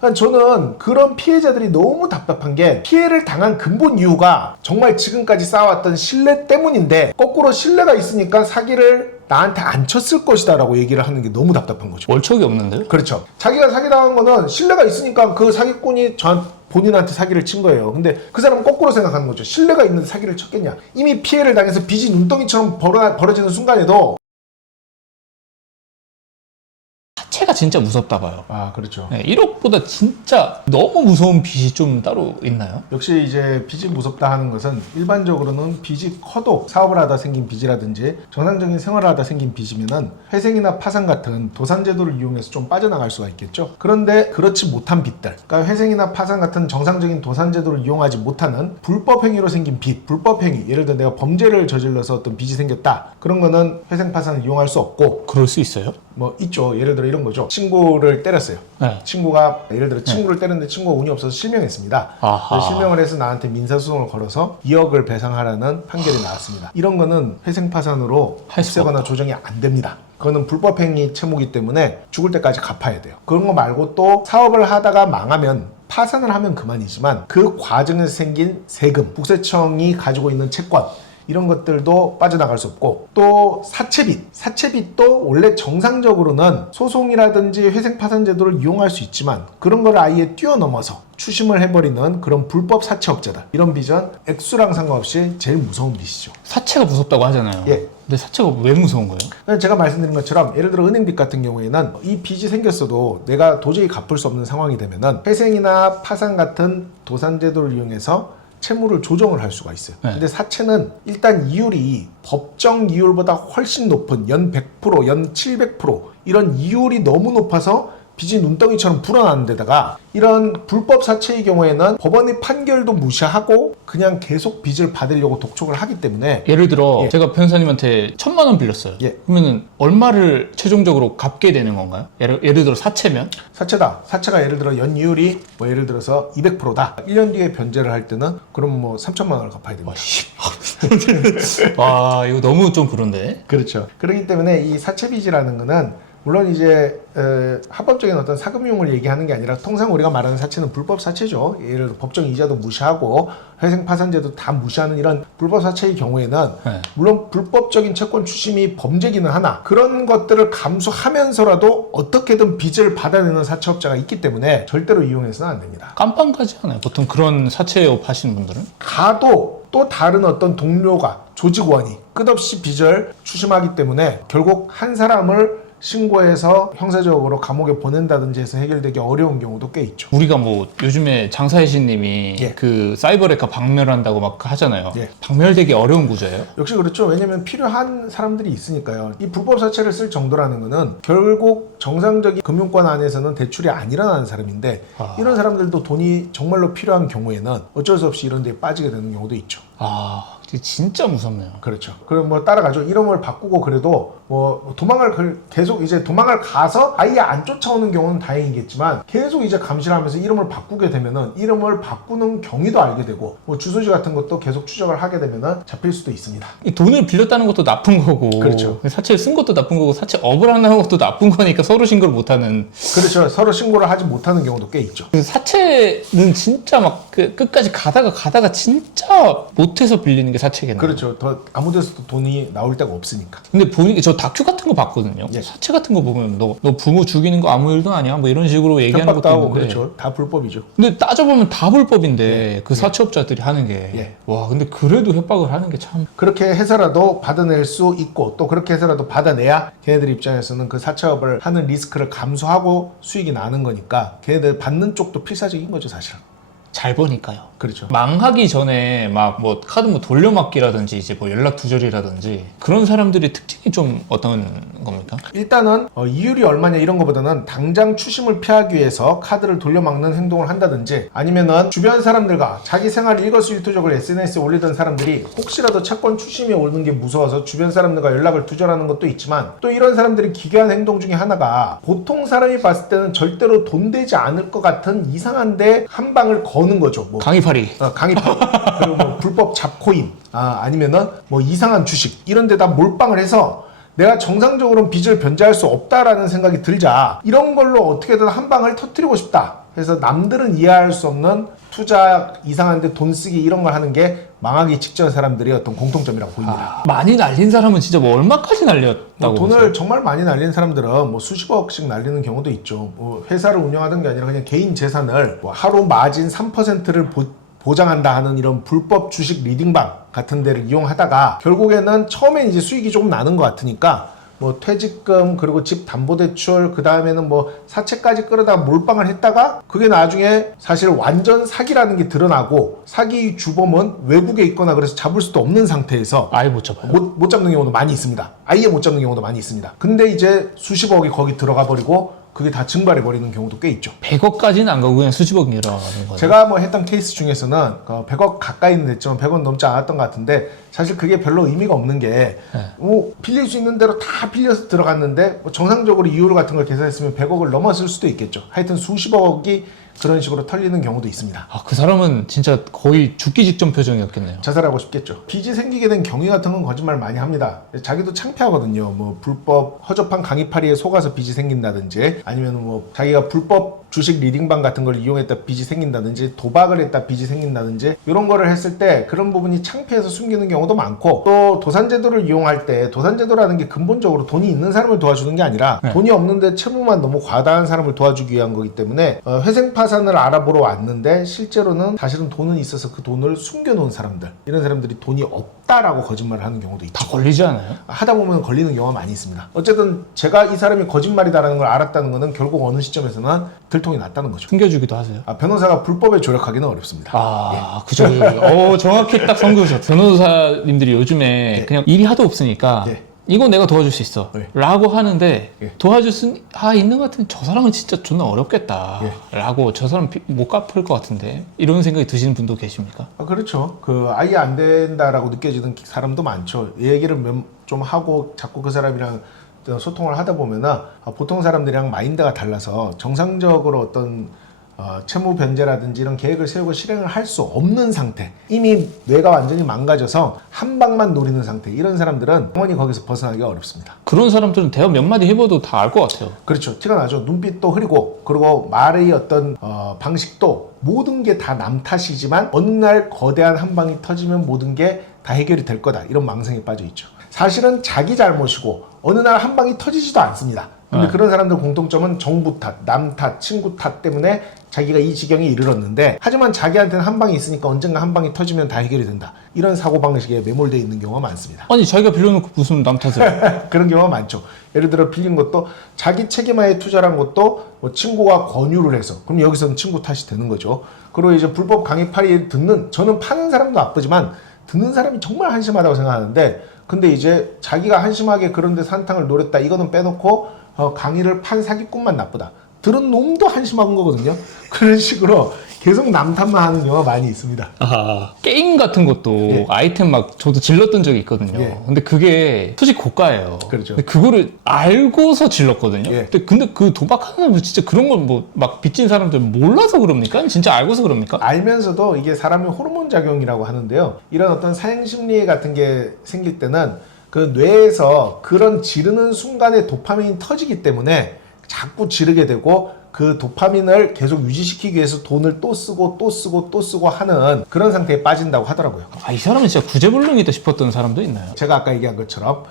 그러니까 저는 그런 피해자들이 너무 답답한 게 피해를 당한 근본 이유가 정말 지금까지 쌓아왔던 신뢰 때문인데 거꾸로 신뢰가 있으니까 사기를 나한테 안 쳤을 것이다 라고 얘기를 하는 게 너무 답답한 거죠. 월척이 없는데요? 그렇죠. 자기가 사기당한 거는 신뢰가 있으니까 그 사기꾼이 본인한테 사기를 친 거예요. 근데 그 사람은 거꾸로 생각하는 거죠. 신뢰가 있는데 사기를 쳤겠냐. 이미 피해를 당해서 빚이 눈덩이처럼 벌어지는 순간에도 자체가 진짜 무섭다 봐요. 아, 그렇죠. 네, 1억보다 진짜 너무 무서운 빚이 좀 따로 있나요? 역시 이제 빚이 무섭다 하는 것은 일반적으로는 빚이 커도 사업을 하다 생긴 빚이라든지 정상적인 생활을 하다 생긴 빚이면은 회생이나 파산 같은 도산제도를 이용해서 좀 빠져나갈 수가 있겠죠. 그런데 그렇지 못한 빚들, 그러니까 회생이나 파산 같은 정상적인 도산제도를 이용하지 못하는 불법 행위로 생긴 빚, 불법 행위, 예를 들어 내가 범죄를 저질러서 어떤 빚이 생겼다. 그런 거는 회생 파산을 이용할 수 없고. 그럴 수 있어요? 뭐 있죠. 예를 들어 이런 거죠. 친구를 때렸어요. 네. 친구가 예를 들어 친구를 때렸는데 친구가 운이 없어서 실명했습니다. 실명을 해서 나한테 민사소송을 걸어서 2억을 배상하라는 판결이 나왔습니다. 이런 거는 회생파산으로 없애거나 조정이 안 됩니다. 그거는 불법행위 채무기 때문에 죽을 때까지 갚아야 돼요. 그런 거 말고 또 사업을 하다가 망하면 파산을 하면 그만이지만 그 과정에서 생긴 세금, 국세청이 가지고 있는 채권, 이런 것들도 빠져나갈 수 없고, 또 사채빚도 원래 정상적으로는 소송이라든지 회생파산 제도를 이용할 수 있지만 그런 걸 아예 뛰어넘어서 추심을 해버리는 그런 불법 사채업자다. 이런 빚은 액수랑 상관없이 제일 무서운 빚이죠. 사채가 무섭다고 하잖아요. 예. 근데 사채가 왜 무서운 거예요? 제가 말씀드린 것처럼 예를 들어 은행빚 같은 경우에는 이 빚이 생겼어도 내가 도저히 갚을 수 없는 상황이 되면은 회생이나 파산 같은 도산제도를 이용해서 채무를 조정을 할 수가 있어요. 네. 근데 사채는 일단 이율이 법정 이율보다 훨씬 높은 연 100%, 연 700% 이런 이율이 너무 높아서 빚이 눈덩이처럼 불어나는 데다가 이런 불법 사채의 경우에는 법원의 판결도 무시하고 그냥 계속 빚을 받으려고 독촉을 하기 때문에, 예를 들어 제가 변호사님한테 1,000만 원 빌렸어요. 그러면은 얼마를 최종적으로 갚게 되는 건가요? 예를 들어 사채면? 사채가 예를 들어 연 이율이 뭐 예를 들어서 200%다. 1년 뒤에 변제를 할 때는 그럼 뭐 3천만 원을 갚아야 됩니다. 와, 이거 너무 좀 그런데. 그렇죠. 그렇기 때문에 이 사채빚이라는 거는 물론 이제 합법적인 어떤 사금융을 얘기하는 게 아니라 통상 우리가 말하는 사채는 불법 사채죠. 예를 들어 법정 이자도 무시하고 회생파산제도 다 무시하는 이런 불법 사채의 경우에는 물론 불법적인 채권 추심이 범죄기는 하나 그런 것들을 감수하면서라도 어떻게든 빚을 받아내는 사채업자가 있기 때문에 절대로 이용해서는 안 됩니다. 깜빵 가지 않아요? 보통 그런 사채업 하시는 분들은? 가도 또 다른 어떤 동료가 조직원이 끝없이 빚을 추심하기 때문에 결국 한 사람을 신고해서 형사적으로 감옥에 보낸다든지 해서 해결되기 어려운 경우도 꽤 있죠. 우리가 뭐 요즘에 장사혜신 님이 그 사이버레카 박멸한다고 막 하잖아요. 박멸되기 어려운 구조예요? 역시 그렇죠. 왜냐면 필요한 사람들이 있으니까요. 이 불법 사채를 쓸 정도라는 거는 결국 정상적인 금융권 안에서는 대출이 안 일어나는 사람인데 이런 사람들도 돈이 정말로 필요한 경우에는 어쩔 수 없이 이런 데에 빠지게 되는 경우도 있죠. 진짜 무섭네요. 그렇죠. 그럼 뭐 따라가죠. 이름을 바꾸고 그래도 뭐 계속 이제 도망을 가서 아예 안 쫓아오는 경우는 다행이겠지만 계속 이제 감시를 하면서 이름을 바꾸게 되면은 이름을 바꾸는 경위도 알게 되고 뭐 주소지 같은 것도 계속 추적을 하게 되면은 잡힐 수도 있습니다. 이 돈을 빌렸다는 것도 나쁜 거고, 그렇죠. 사채를 쓴 것도 나쁜 거고, 사채업을 하는 것도 나쁜 거니까 서로 신고를 못하는. 그렇죠. 서로 신고를 하지 못하는 경우도 꽤 있죠. 사채는 진짜 막 끝까지 가다가 진짜 못해서 빌리는 게 사채겠네요. 그렇죠. 더 아무 데서도 돈이 나올 데가 없으니까. 근데 저 다큐 같은 거 봤거든요. 사채 같은 거 보면 너 부모 죽이는 거 아무 일도 아니야? 뭐 이런 식으로 얘기하는 것도 하고 있는데. 그렇죠. 다 불법이죠. 근데 따져보면 다 불법인데 그 사채업자들이 하는 게 와, 근데 그래도 협박을 하는 게 참. 그렇게 해서라도 받아낼 수 있고 또 그렇게 해서라도 받아내야 걔네들 입장에서는 그 사채업을 하는 리스크를 감수하고 수익이 나는 거니까 걔네들 받는 쪽도 필사적인 거죠, 사실은. 잘 버니까요. 그렇죠. 망하기 전에 막 뭐 카드 뭐 돌려막기라든지 이제 뭐 연락 두절이라든지 그런 사람들의 특징이 좀 어떤 겁니까? 일단은 이율이 얼마냐 이런 거보다는 당장 추심을 피하기 위해서 카드를 돌려막는 행동을 한다든지 아니면은 주변 사람들과 자기 생활 일거수일투족을 SNS에 올리던 사람들이 혹시라도 채권 추심이 오는 게 무서워서 주변 사람들과 연락을 두절하는 것도 있지만 또 이런 사람들이 기괴한 행동 중에 하나가 보통 사람이 봤을 때는 절대로 돈 되지 않을 것 같은 이상한데 한 방을 거는 거죠. 뭐 강의파리. 강의파리. 그리고 뭐 불법 잡코인 아니면은 뭐 이상한 주식 이런 데다 몰빵을 해서 내가 정상적으로는 빚을 변제할 수 없다라는 생각이 들자 이런 걸로 어떻게든 한 방을 터뜨리고 싶다. 그래서 남들은 이해할 수 없는 투자 이상한데 돈 쓰기 이런 걸 하는 게 망하기 직전 사람들의 어떤 공통점이라고 보입니다. 많이 날린 사람은 진짜 뭐 얼마까지 날렸다고 돈을 보세요? 정말 많이 날리는 사람들은 뭐 수십억씩 날리는 경우도 있죠. 뭐 회사를 운영하던 게 아니라 그냥 개인 재산을 뭐 하루 마진 3%를 보장한다 하는 이런 불법 주식 리딩방 같은 데를 이용하다가 결국에는 처음에 이제 수익이 조금 나는 것 같으니까 뭐 퇴직금 그리고 집 담보대출 그 다음에는 뭐 사채까지 끌어다가 몰빵을 했다가 그게 나중에 사실 완전 사기라는 게 드러나고 사기 주범은 외국에 있거나 그래서 잡을 수도 없는 상태에서 아예 못 잡아요. 못 잡는 경우도 많이 있습니다. 아예 못 잡는 경우도 많이 있습니다. 근데 이제 수십억이 거기 들어가 버리고 그게 다 증발해 버리는 경우도 꽤 있죠. 100억까지는 안 가고 그냥 수십억이라는 거예요. 제가 뭐 했던 케이스 중에서는 100억 가까이는 됐지만 100원 넘지 않았던 것 같은데 사실 그게 별로 의미가 없는 게 뭐 빌릴 수 있는 대로 다 빌려서 들어갔는데 뭐 정상적으로 이율 같은 걸 계산했으면 100억을 넘었을 수도 있겠죠. 하여튼 수십억이 그런 식으로 털리는 경우도 있습니다. 그 사람은 진짜 거의 죽기 직전 표정이었겠네요. 자살하고 싶겠죠. 빚이 생기게 된 경위 같은 건 거짓말 많이 합니다. 자기도 창피하거든요. 뭐 불법 허접한 강의파리에 속아서 빚이 생긴다든지 아니면 뭐 자기가 불법 주식 리딩방 같은 걸 이용했다 빚이 생긴다든지 도박을 했다 빚이 생긴다든지 이런 거를 했을 때 그런 부분이 창피해서 숨기는 경우도 많고 또 도산제도를 이용할 때 도산제도라는 게 근본적으로 돈이 있는 사람을 도와주는 게 아니라 돈이 없는데 채무만 너무 과다한 사람을 도와주기 위한 거기 때문에 회생파산을 알아보러 왔는데 실제로는 사실은 돈은 있어서 그 돈을 숨겨놓은 사람들 이런 사람들이 돈이 없다라고 거짓말을 하는 경우도 있죠. 다 걸리지 않아요? 하다 보면 걸리는 경우가 많이 있습니다. 어쨌든 제가 이 사람이 거짓말이다라는 걸 알았다는 거는 결국 어느 시점에서는 들통이 났다는 거죠. 숨겨주기도 하세요? 변호사가 불법에 조력하기는 어렵습니다. 그죠. 정확히 딱 선그으셨어요. 변호사님들이 요즘에 그냥 일이 하도 없으니까 이거 내가 도와줄 수 있어 라고 하는데 도와줄 수 있는 것 같은데 저 사람은 진짜 존나 어렵겠다 라고 저 사람 못 갚을 것 같은데 이런 생각이 드시는 분도 계십니까? 그렇죠. 아예 안 된다라고 느껴지는 사람도 많죠. 얘기를 좀 하고 자꾸 그 사람이랑 소통을 하다 보면은 보통 사람들이랑 마인드가 달라서 정상적으로 어떤 채무 변제라든지 이런 계획을 세우고 실행을 할 수 없는 상태, 이미 뇌가 완전히 망가져서 한 방만 노리는 상태, 이런 사람들은 영원히 거기서 벗어나기가 어렵습니다. 그런 사람들은 대화 몇 마디 해봐도 다 알 것 같아요. 그렇죠. 티가 나죠. 눈빛도 흐리고 그리고 말의 어떤 방식도 모든 게 다 남 탓이지만 어느 날 거대한 한 방이 터지면 모든 게 다 해결이 될 거다, 이런 망상에 빠져 있죠. 사실은 자기 잘못이고 어느 날 한 방이 터지지도 않습니다. 근데 그런 사람들 공통점은 정부 탓, 남 탓, 친구 탓 때문에 자기가 이 지경에 이르렀는데 하지만 자기한테는 한 방이 있으니까 언젠가 한 방이 터지면 다 해결이 된다, 이런 사고방식에 매몰되어 있는 경우가 많습니다. 아니 자기가 빌려놓고 무슨 남 탓을 그런 경우가 많죠. 예를 들어 빌린 것도 자기 책임하에 투자한 것도 뭐 친구가 권유를 해서 그럼 여기서는 친구 탓이 되는 거죠. 그리고 이제 불법 강의파리에 듣는, 저는 파는 사람도 나쁘지만 듣는 사람이 정말 한심하다고 생각하는데 근데 이제 자기가 한심하게 그런 데서 한탕을 노렸다 이거는 빼놓고 강의를 판 사기꾼만 나쁘다, 들은 놈도 한심한 거거든요. 그런 식으로 계속 남 탓만 하는 경우가 많이 있습니다. 게임 같은 것도 아이템 막 저도 질렀던 적이 있거든요. 근데 그게 솔직히 고가예요. 그렇죠. 근데 그거를 알고서 질렀거든요. 근데 그 도박하는 사람들 진짜 그런 걸 뭐 막 빚진 사람들 몰라서 그럽니까? 진짜 알고서 그럽니까? 알면서도 이게 사람의 호르몬 작용이라고 하는데요. 이런 어떤 사행 심리 같은 게 생길 때는 그 뇌에서 그런 지르는 순간에 도파민이 터지기 때문에 자꾸 지르게 되고 그 도파민을 계속 유지시키기 위해서 돈을 또 쓰고 또 쓰고 또 쓰고 하는 그런 상태에 빠진다고 하더라고요. 이 사람은 진짜 구제불능이다 싶었던 사람도 있나요? 제가 아까 얘기한 것처럼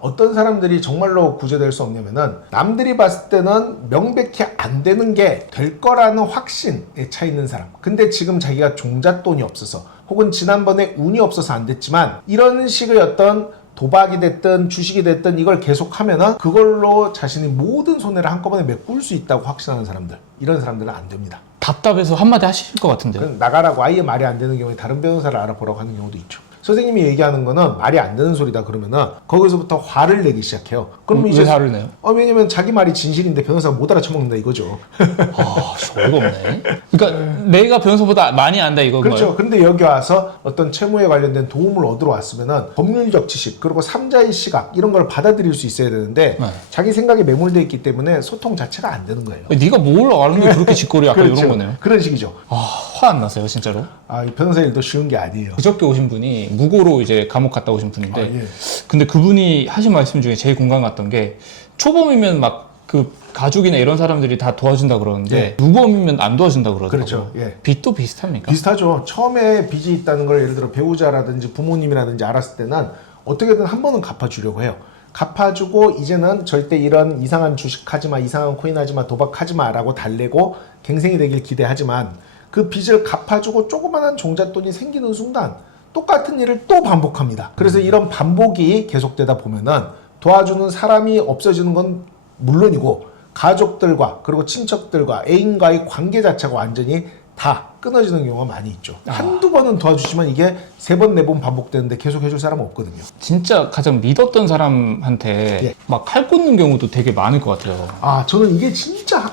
어떤 사람들이 정말로 구제될 수 없냐면은 남들이 봤을 때는 명백히 안 되는 게 될 거라는 확신에 차 있는 사람, 근데 지금 자기가 종잣돈이 없어서 혹은 지난번에 운이 없어서 안 됐지만 이런 식의 어떤 도박이 됐든 주식이 됐든 이걸 계속하면은 그걸로 자신이 모든 손해를 한꺼번에 메꿀 수 있다고 확신하는 사람들, 이런 사람들은 안 됩니다. 답답해서 한마디 하실 것 같은데요. 나가라고 아예 말이 안 되는 경우에 다른 변호사를 알아보라고 하는 경우도 있죠. 선생님이 얘기하는 거는 말이 안 되는 소리다 그러면은 거기서부터 화를 내기 시작해요. 그러면 이제 왜 화를 내요? 왜냐면 자기 말이 진실인데 변호사가 못 알아쳐먹는다 이거죠. 어이가 없네. 그러니까 내가 변호사보다 많이 안다 이거고요. 그렇죠. 근데 여기 와서 어떤 채무에 관련된 도움을 얻으러 왔으면은 법률적 지식 그리고 삼자의 시각 이런 걸 받아들일 수 있어야 되는데 자기 생각에 매몰되어 있기 때문에 소통 자체가 안 되는 거예요. 네가 뭘 아는 게 그렇게 짓거리 아까 그렇죠. 이런 거네요. 그런 식이죠. 화 안 나세요 진짜로? 이 변호사 일도 쉬운 게 아니에요. 그저께 오신 분이 무고로 이제 감옥 갔다 오신 분인데 예. 근데 그분이 하신 말씀 중에 제일 공감 갔던 게 초범이면 막 그 가족이나 이런 사람들이 다 도와준다 그러는데 예. 누구 없으면 안 도와준다 그러더라고요. 그렇죠. 예. 빚도 비슷합니까? 비슷하죠. 처음에 빚이 있다는 걸 예를 들어 배우자라든지 부모님이라든지 알았을 때는 어떻게든 한 번은 갚아주려고 해요. 갚아주고 이제는 절대 이런 이상한 주식 하지마, 이상한 코인 하지마, 도박하지마 라고 달래고 갱생이 되길 기대하지만 그 빚을 갚아주고 조그만한 종잣돈이 생기는 순간 똑같은 일을 또 반복합니다. 그래서 이런 반복이 계속되다 보면은 도와주는 사람이 없어지는 건 물론이고 가족들과 그리고 친척들과 애인과의 관계 자체가 완전히 다 끊어지는 경우가 많이 있죠. 한두 번은 도와주시면 이게 3번, 4번 반복되는데 계속 해줄 사람은 없거든요. 진짜 가장 믿었던 사람한테 예. 막 칼 꽂는 경우도 되게 많을 것 같아요. 저는 이게 진짜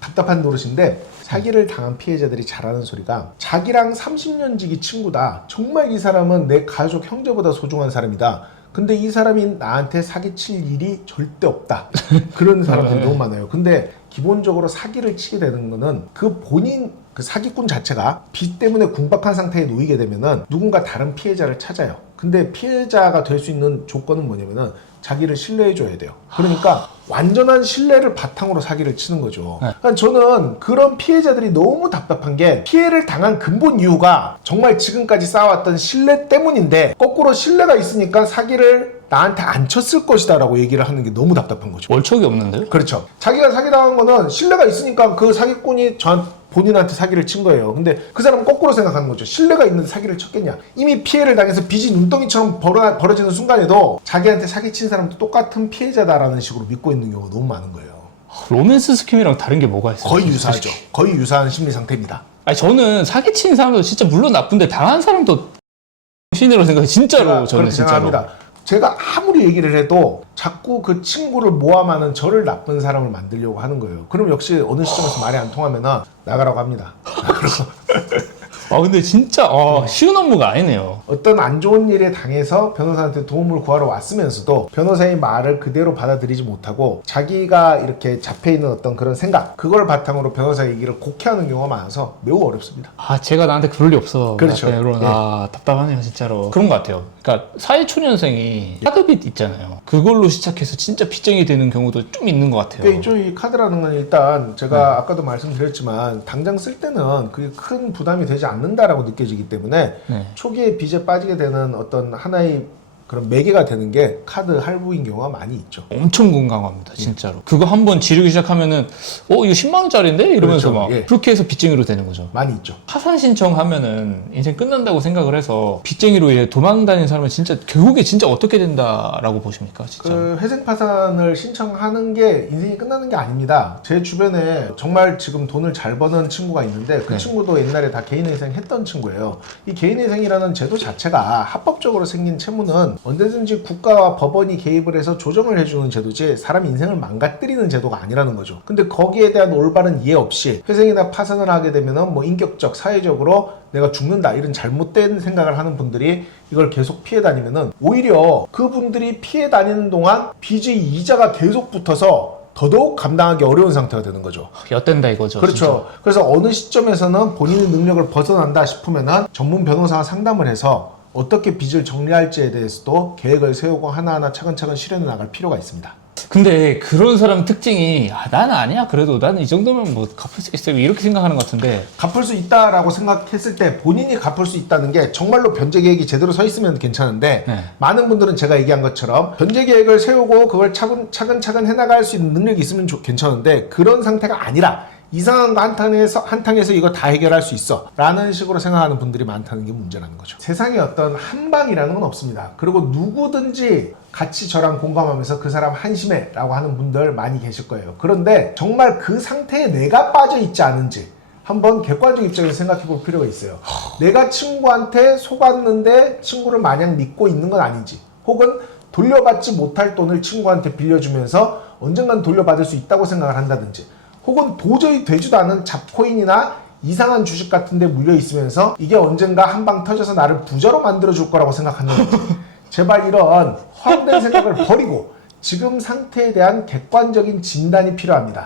답답한 노릇인데 사기를 당한 피해자들이 잘하는 소리가 자기랑 30년 지기 친구다. 정말 이 사람은 내 가족 형제보다 소중한 사람이다. 근데 이 사람이 나한테 사기칠 일이 절대 없다. 그런 사람들이 너무 많아요. 근데 기본적으로 사기를 치게 되는 거는 그 본인 그 사기꾼 자체가 빚 때문에 궁박한 상태에 놓이게 되면은 누군가 다른 피해자를 찾아요. 근데 피해자가 될 수 있는 조건은 뭐냐면은 자기를 신뢰해줘야 돼요. 그러니까 완전한 신뢰를 바탕으로 사기를 치는 거죠. 그러니까 저는 그런 피해자들이 너무 답답한 게 피해를 당한 근본 이유가 정말 지금까지 쌓아왔던 신뢰 때문인데 거꾸로 신뢰가 있으니까 사기를 나한테 안 쳤을 것이다 라고 얘기를 하는 게 너무 답답한 거죠. 월척이 없는데요? 그렇죠. 자기가 사기당한 거는 신뢰가 있으니까 그 사기꾼이 본인한테 사기를 친 거예요. 근데 그 사람은 거꾸로 생각하는 거죠. 신뢰가 있는데 사기를 쳤겠냐. 이미 피해를 당해서 빚이 눈덩이처럼 벌어지는 순간에도 자기한테 사기친 사람도 똑같은 피해자다라는 식으로 믿고 있는 경우가 너무 많은 거예요. 로맨스 스캠이랑 다른 게 뭐가 있어요? 거의 유사하죠. 거의 유사한 심리 상태입니다. 아니 저는 사기치는 사람도 진짜 물론 나쁜데 당한 사람도 신이라고 생각해요. 진짜로 저는 진짜로. 생각합니다. 제가 아무리 얘기를 해도 자꾸 그 친구를 모함하는 저를 나쁜 사람을 만들려고 하는 거예요. 그럼 역시 어느 시점에서 말이 안 통하면 나가라고 합니다. 근데 진짜 쉬운 업무가 아니네요. 어떤 안 좋은 일에 당해서 변호사한테 도움을 구하러 왔으면서도 변호사의 말을 그대로 받아들이지 못하고 자기가 이렇게 잡혀있는 어떤 그런 생각 그걸 바탕으로 변호사 얘기를 곡해하는 경우가 많아서 매우 어렵습니다. 제가 나한테 그럴 리 없어. 그렇죠. 이런 답답하네요 진짜로. 그런 것 같아요. 그러니까 사회초년생이 카드빚 있잖아요. 그걸로 시작해서 진짜 빚쟁이 되는 경우도 좀 있는 것 같아요. 그러니까 이 카드라는 건 일단 제가 아까도 말씀드렸지만 당장 쓸 때는 그게 큰 부담이 되지 않는다라고 느껴지기 때문에 초기에 빚에 빠지게 되는 어떤 하나의 그런 매개가 되는 게 카드 할부인 경우가 많이 있죠. 엄청 공감합니다 진짜로. 그거 한번 지르기 시작하면은 이거 10만 원짜리인데? 이러면서 그렇죠. 막 그렇게 해서 빚쟁이로 되는 거죠. 많이 있죠. 파산 신청하면은 인생 끝난다고 생각을 해서 빚쟁이로 이제 도망다니는 사람은 진짜 결국에 진짜 어떻게 된다라고 보십니까 진짜? 그 회생 파산을 신청하는 게 인생이 끝나는 게 아닙니다. 제 주변에 정말 지금 돈을 잘 버는 친구가 있는데 그 친구도 옛날에 다 개인회생 했던 친구예요. 이 개인회생이라는 제도 자체가 합법적으로 생긴 채무는 언제든지 국가와 법원이 개입을 해서 조정을 해주는 제도지 사람 인생을 망가뜨리는 제도가 아니라는 거죠. 근데 거기에 대한 올바른 이해 없이 회생이나 파산을 하게 되면은 뭐 인격적, 사회적으로 내가 죽는다 이런 잘못된 생각을 하는 분들이 이걸 계속 피해 다니면은 오히려 그분들이 피해 다니는 동안 빚의 이자가 계속 붙어서 더더욱 감당하기 어려운 상태가 되는 거죠. 엿된다 이거죠. 그렇죠. 진짜. 그래서 어느 시점에서는 본인의 능력을 벗어난다 싶으면은 전문 변호사와 상담을 해서 어떻게 빚을 정리할지에 대해서도 계획을 세우고 하나하나 차근차근 실현해 나갈 필요가 있습니다. 근데 그런 사람 특징이 나는 아니야. 그래도 나는 이 정도면 뭐 갚을 수 있어. 이렇게 생각하는 것 같은데 갚을 수 있다라고 생각했을 때 본인이 갚을 수 있다는 게 정말로 변제 계획이 제대로 서 있으면 괜찮은데 많은 분들은 제가 얘기한 것처럼 변제 계획을 세우고 그걸 차근차근 해나갈 수 있는 능력이 있으면 괜찮은데 그런 상태가 아니라 이상한 거 한탕에서 이거 다 해결할 수 있어 라는 식으로 생각하는 분들이 많다는 게 문제라는 거죠. 세상에 어떤 한방이라는 건 없습니다. 그리고 누구든지 같이 저랑 공감하면서 그 사람 한심해 라고 하는 분들 많이 계실 거예요. 그런데 정말 그 상태에 내가 빠져 있지 않은지 한번 객관적 입장에서 생각해 볼 필요가 있어요. 내가 친구한테 속았는데 친구를 마냥 믿고 있는 건 아닌지, 혹은 돌려받지 못할 돈을 친구한테 빌려주면서 언젠간 돌려받을 수 있다고 생각을 한다든지, 혹은 도저히 되지도 않은 잡코인이나 이상한 주식 같은 데 물려 있으면서 이게 언젠가 한 방 터져서 나를 부자로 만들어 줄 거라고 생각한다든지 제발 이런 허황된 생각을 버리고 지금 상태에 대한 객관적인 진단이 필요합니다.